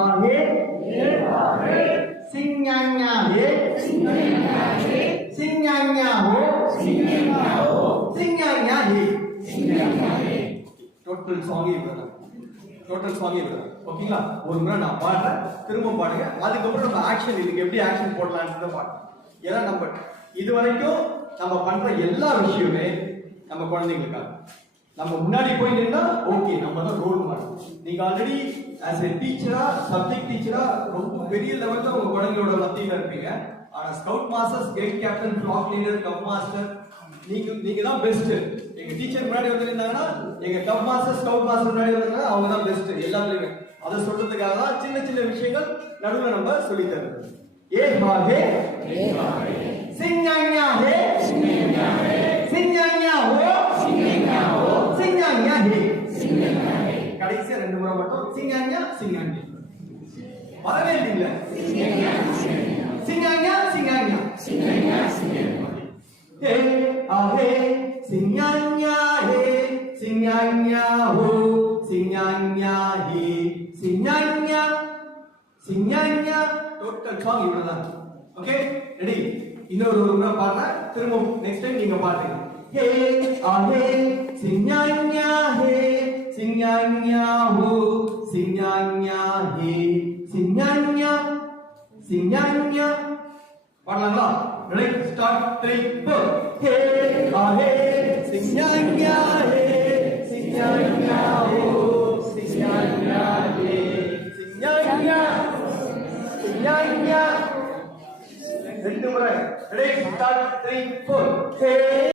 आहे सिंगान्या हे सिंगान्या हो सिंगान्या हे total song இவ்வளவுதான் டோட்டல் சாங் இவ்வளவுதான் ஓகேங்களா ஒரு முறை நான் பாடுறேன் திரும்ப பாடுங்க அதுக்கப்புறம் நம்ம ஆக்ஷன் இதுக்கு எப்படி ஆக்ஷன் போடலாம்னு பாடுறேன் ஏன்னா நம்ம இது வரைக்கும் நம்ம பண்ற எல்லா விஷயமே நம்ம குழந்தைங்களுக்காக நம்ம முன்னாடி போய் நின்னா ஓகே நம்ம தான் ரோல் மாடல் நீங்க ஆல்ரெடி ஆஸ் எ டீச்சரா சப்ஜெக்ட் டீச்சரா ரொம்ப பெரிய லெவல்ல உங்க குழந்தைகளோட மத்தியில இருப்பீங்க ஆனா scout masters guide captain flock leader cub master நீங்க தான் பெஸ்ட் எங்க டீச்சர் முன்னாடி வந்திருந்தாங்கன்னா எங்க கப் மாஸ்டர் ஸ்கவுட் மாஸ்டர் முன்னாடி வந்தாங்கன்னா அவங்க தான் பெஸ்ட் எல்லாத்துலயுமே அதை சொல்றதுக்காக தான் சின்ன சின்ன விஷயங்கள் நடுவில் நம்ம சொல்லி தருவோம் ஏ ஹாஹே சிங்கான்யா ஹே சிங்கான்யா ஹோ சிங்கான்யா ஹே கடைசியா ரெண்டு முறை மட்டும் சிங்கான்யா சிங்கான்யா வரவே இல்லைங்களா சிங்கான்யா சிங்கான்யா हे आहे सिंगान्या हे सिंगान्या हो सिंगान्या हे सिंगान्या सिंगान्या टोटल सॉन्ग இவ்வளவுதான் ஓகே ரெடி இன்னொரு முறை பாடுறேன் திரும்ப நெக்ஸ்ட் டைம் நீங்க பாடுங்க हे आहे सिंगान्या हे सिंगान्या हो सिंगान्या हे सिंगान्या सिंगान्या பாடலாங்களா Ready, start, 3, 4. Hey, ah, hey, sing yang ya,